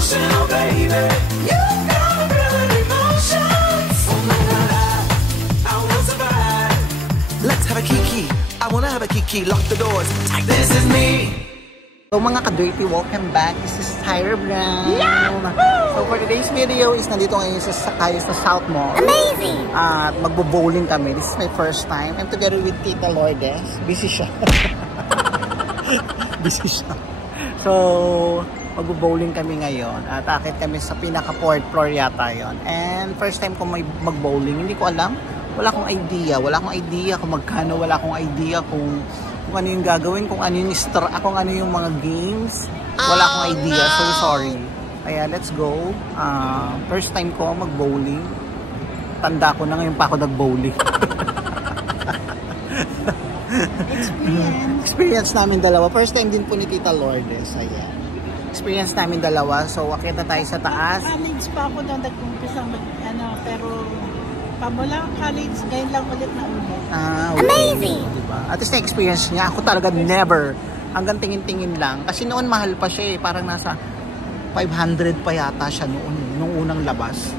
emotional, baby. You got good emotions. Oh my God, I will survive. Let's have a kiki. I wanna have a kiki. Lock the doors. This is me. So mga ka-dirty, welcome back. This is Tyra Brown. Yahoo! So for today's video is nandito ngayon tayo sa South Mall. Amazing! At magbo-bowling kami. This is my first time. I'm together with Tita Lourdes. Busy siya. Busy siya. So magbo-bowling kami ngayon. At akit kami sa pinaka-4th floor yata yon. And first time ko mag-bowling. Hindi ko alam. Wala akong idea. Wala akong idea kung magkano. Wala akong idea kung ano yung gagawin, kung ano yung mga games. Wala akong idea, so sorry. Kaya let's go. First time ko mag-bowling. Tanda ko na, ngayon pa ako nag-bowling. Experience namin dalawa. First time din po ni Tita Lourdes. Ayan. Experience namin dalawa. So akit na tayo sa taas. College pa ako doon nag-umpisa pero pamula college, ngayon lang ulit na ulit. Okay. Amazing! Diba? At least na-experience niya. Ako talaga never. Hanggang tingin-tingin lang. Kasi noon mahal pa siya eh. Parang nasa 500 pa yata siya noon. Nung unang labas.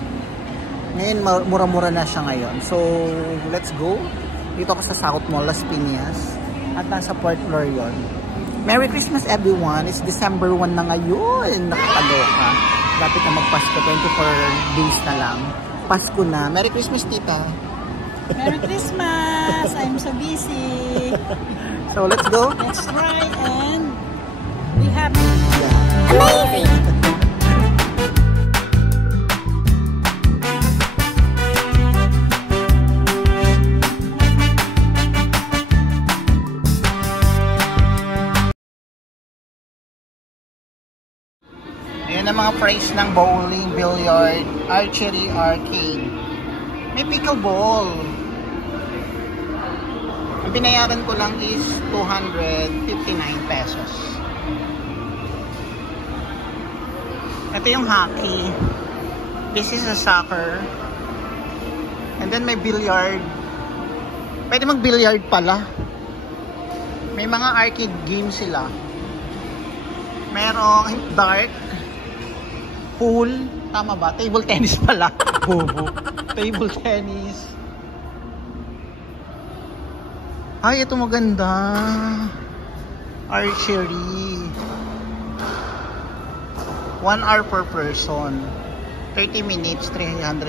Ngayon, mura-mura na siya ngayon. So, let's go. Dito ako sa South Mall, Las Piñas. At nasa 4th floor yun. Merry Christmas everyone. It's December 1 na ngayon. Nakakaloka. Dapat na magpasko. 24 days na lang. Pasko na. Merry Christmas, Tita. Merry Christmas! I'm so busy. So, let's go. Let's try and be happy. Yeah. Amazing! Ayan ang mga price ng bowling, billiard, archery, arcade. May pickleball. Ang binayaran ko lang is 259 pesos. Ito yung hockey. This is a soccer. And then may billiard. Pwede mag-billiard pala. May mga arcade games sila. Merong dart, pool, tama ba? Table tennis pala. Bobo. Table tennis. Ay, ito maganda. Archery. 1 hour per person. 30 minutes, 325.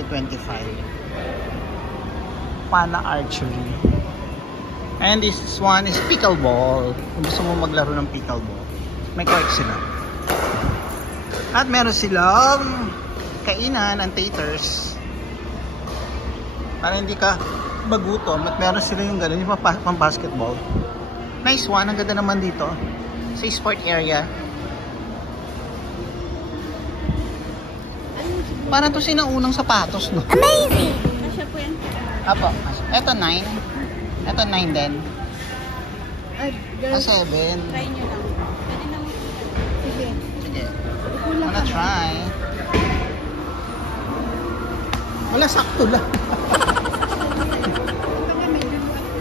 Pana archery. And this one is pickleball. Kung gusto mo maglaro ng pickleball. May court sila. At meron silang kainan and taters. Para hindi ka magutom. At meron sila yung gano'n, yung pang basketball. Nice one. Ang ganda naman dito. Sa sport area. Parang to sinaunang sapatos, no? Amazing! Masya po yan. Apo. Ito 9. Ito 9 din. 7. Try nyo lang. Pwede lang. Sige. Sige. Wanna try. Wala, sakto lang.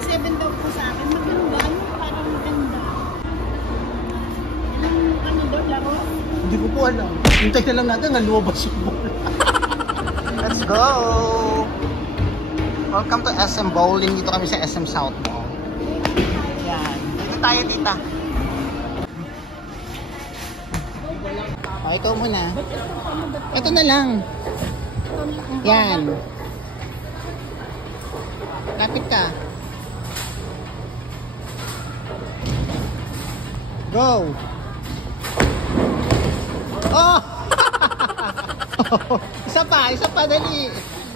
7 daw po sa akin. Maganda. Parang maganda. Ano daw, laro? Hindi ko po alam. Hintay na lang natin nga lumabas yung bola. Let's go! Welcome to SM Bowling. Dito kami sa SM South Mall. Yan. Dito tayo, Tita. O, ikaw muna. Ito na lang. Yan. Lapit ka. Go! Oh! Isa pa, dali.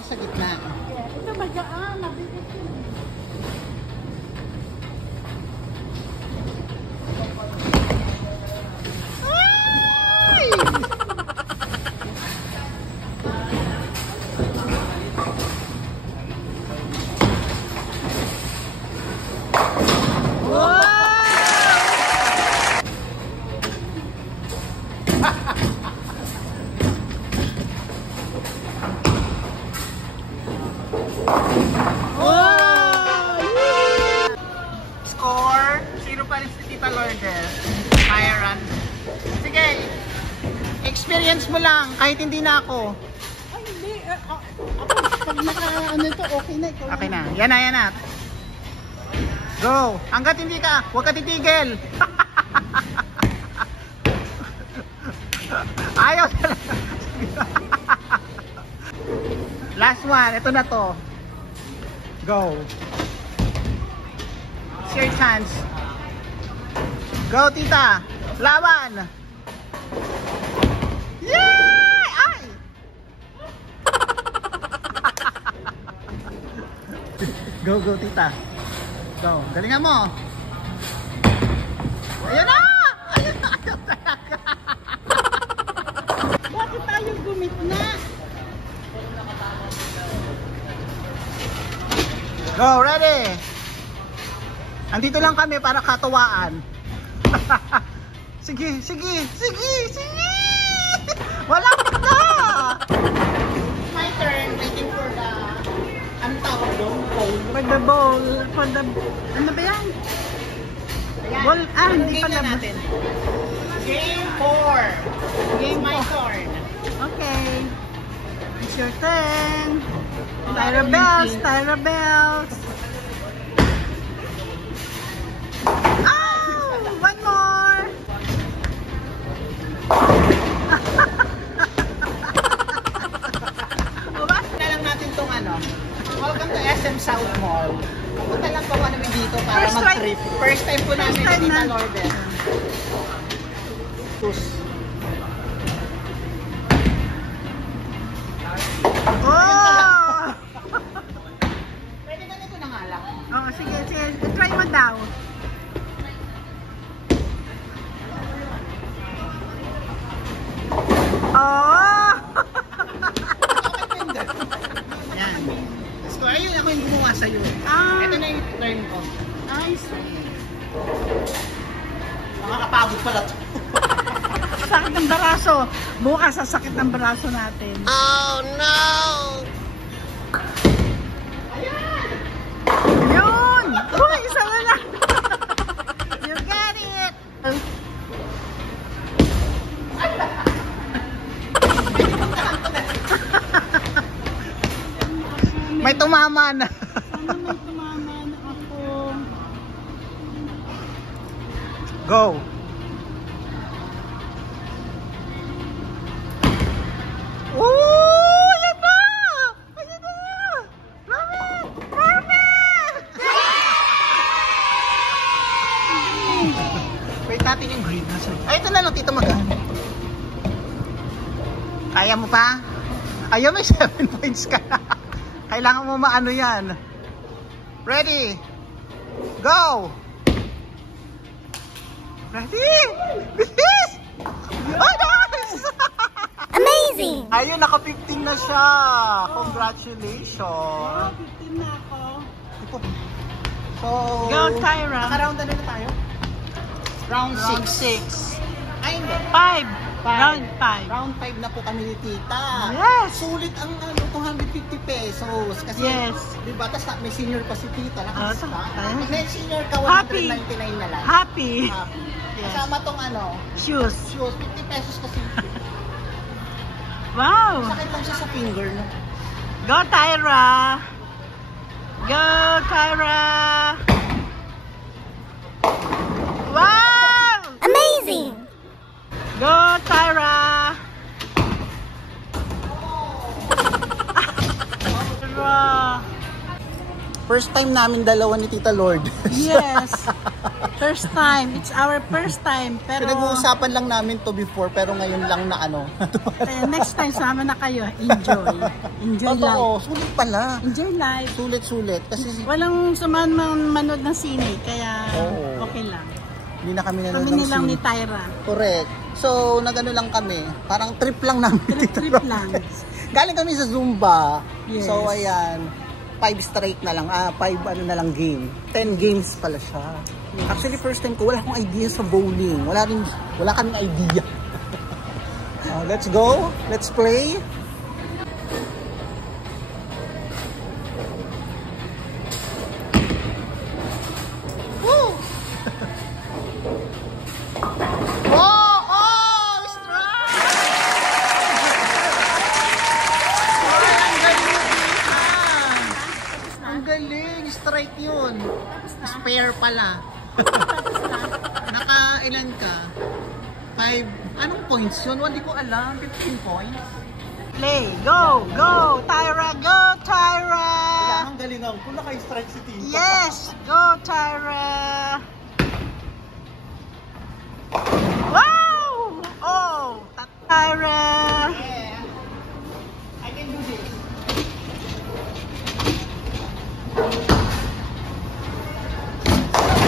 Sa gitna. Ito magaan. Nabibitin. Experience mo lang, kahit hindi na ako. Ay, hindi. Ako, pag naka-ano ito, okay na. Ikaw Okay na. Yan na, yan na. Go! Hanggat hindi ka, huwag ka titigil. Ayaw talaga. Last one, ito na to. Go. It's your chance. Go, tita. Laban. Yay! Ay! Go, go, tita. Go. Galingan mo. Ayun na! Ayun na! Ayun talaga. Bakit tayo gumitna? Go, ready? Andito lang kami para katuwaan. Sige, sige, sige, sige! Wala ka! My turn, waiting for the... Anong tawag doon? Bowl. For the bowl. For the... Ano ba yan? Ayan. Bowl. Ah, Anong hindi game pala. na natin? Game 4. Game My 4. turn. Okay. It's your turn. Tyra bells, Tyra bells. Oh! One more. Basta na lang natin tong ano. Welcome to SM South Mall. Punta lang po kami dito para First mag-trip. First time po namin time dito na. sa Lourdes. Tus. Oh! Pwede ba nito ng alak? Oh, sige, sige. Try mo daw. Oh! Yan. So, ayun ako yung gumawa sa'yo. Ah. Ito na yung turn ko. Nice. Makakapagod pala to. Sakit ng baraso. Bukas sasakit ng baraso natin. Oh no! Yun! Uy, isa na lang. You get it! May tumama na. Sana may tumama na ako. Go! Ooh! Yan na! Ayan na! Perfect! Perfect! Wait natin yung green na sa'yo. Ay, ito na lang, Tito Maga. Kaya mo pa? Ayaw, may 7 points ka na. Kailangan mo maano yan. Ready? Go! Ready? Bilis! Oh, nice! Amazing! Ayun, naka-15 na siya. Congratulations. 15 na ako. So, Go, Tyra. naka-round na tayo? Round 6. 6. Ay, hindi. 5. Round 5. Round 5 na po kami ni Tita. Yes. Sulit ang 250 pesos. Kasi, Yes. di ba, tas may senior pa si Tita. Nakasista. Ah, Pag may senior ka, Happy. 199 na lang. Happy. Happy. Yes. Kasama tong Shoes. shoes, 50 pesos kasi. Wow. Sakit lang siya sa finger. No? Go, Tyra. Go, Tyra. Wow. Amazing! Go, Tyra. Tyra. First time namin dalawa ni Tita Lord. Yes. First time. It's our first time. Pero Pinag-uusapan lang namin to before, pero ngayon lang na ano. next time sama na kayo. Enjoy. Enjoy life. Totoo, sulit pala. Enjoy life. Sulit. Kasi Walang manood ng sine, kaya Oo. okay lang. hindi na kami nanonood Kami ng nilang sine. ni Tyra. Correct. So, nagano lang kami. Parang trip lang namin. Trip lang. Galing kami sa Zumba. Yes. So, ayan. 5 straight na lang. 5 ano na lang game. 10 games pala siya. Actually, first time ko, wala akong idea sa bowling. Wala kaming idea. Let's go. Let's play. Woo! Oh! Oh! Strike! yun. Spare pala. Naka-ilan ka? 5, anong points yun? Hindi ko alam. 15 points. Play! Go! Go! Tyra! Go, Tyra! Ang galingan ko, naka-strike si Tita. Yes! Go, Tyra! Wow! Oh! Tyra! Yeah. I can do this.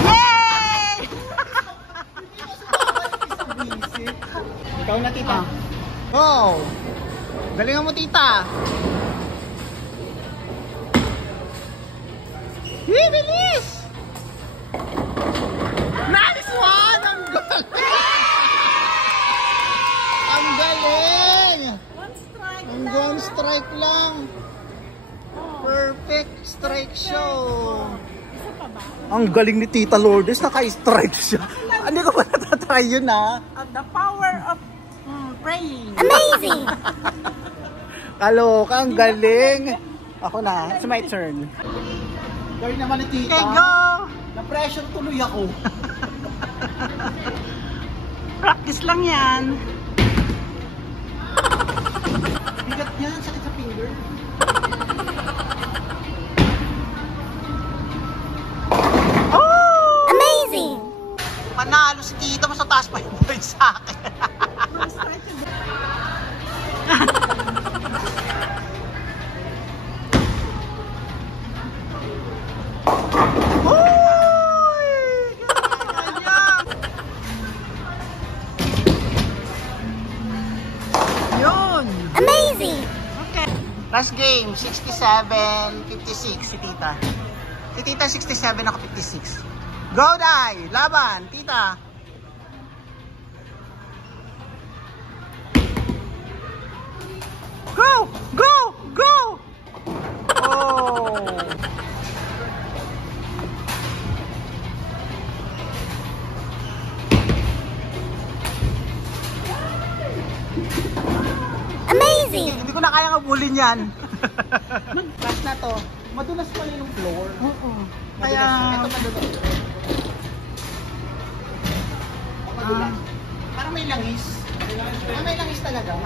Yay! Ikaw na, Tita. Oh! Galingan mo, tita! Bilis! Nice one! Ang galing! Ang galing! One strike Ang lang. one strike lang. Perfect strike show. Isa pa ba? Ang galing ni Tita Lourdes, naka-strike siya. Hindi ko pa natatry yun, ha? The power of praying. Amazing! Kaloka, ang galing. Ako na, it's my turn. Gawin naman ni Tita. Okay, go! Na-pressure tuloy ako. Practice lang yan. Bigat niya, sakit sa finger. Oh! Amazing! Panalo si Tita, mas taas pa yung points sa akin. One strike again. Yun! Amazing! Okay. Last game, 67-56 si Tita. Si Tita 67, ako 56. Go, Dai! Laban, Tita! Go! Go! Go! Oh! Amazing! Hindi ko na kayang abulin yan. Last na to. Madulas pala yung floor. Oo. Kaya... Ito madulas. Madulas. Parang may langis. May langis talaga.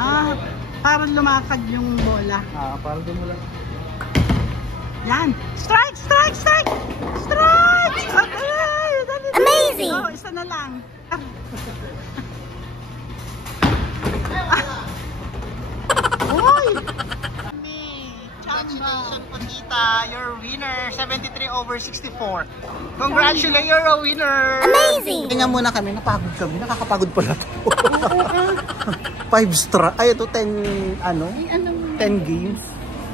Parang lumakad yung bola. Parang dumulas. Yan. Strike! Strike! Strike! Strike! Okay! Amazing! Oh, isa na lang. Uy! Congratulations po, Tita. You're a winner. 73/64. Congratulations, you're a winner. Amazing! Tingnan muna kami. Napagod kami. Nakakapagod pala to. 5 strike. Ay, ito 10, ano? 10 games.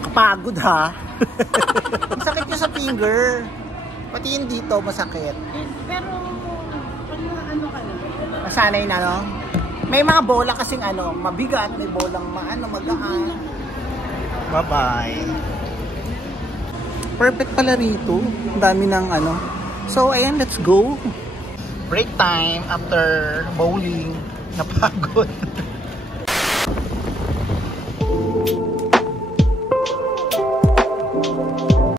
Kapagod, ha? Ang sakit niya sa finger. Pati yung dito, masakit. Pero, pag ano ka na? Masanay na, no? May mga bola kasing ano, mabigat. May bolang magaan. Bye-bye. Perfect pala rito. Ang dami ng ano. So, ayan, let's go. Break time after bowling. Napagod.